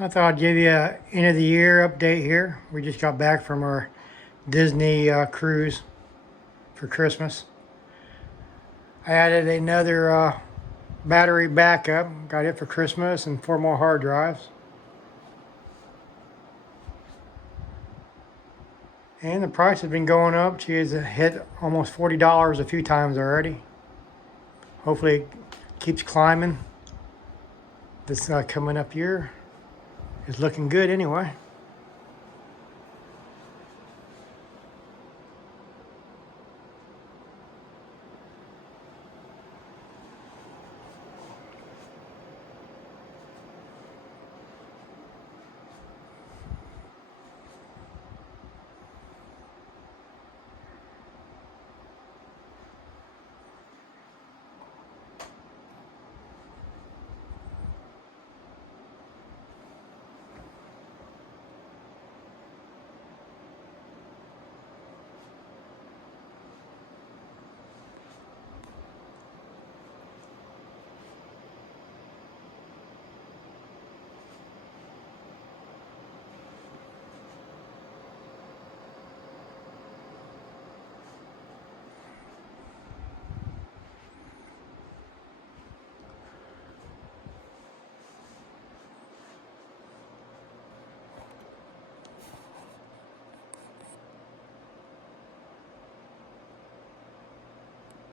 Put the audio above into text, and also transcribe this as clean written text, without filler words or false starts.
I thought I'd give you a end of the year update here. We just got back from our Disney cruise for Christmas. I added another battery backup. Got it for Christmas and 4 more hard drives. And the price has been going up. She has hit almost $40 a few times already. Hopefully it keeps climbing. This coming up year is looking good anyway.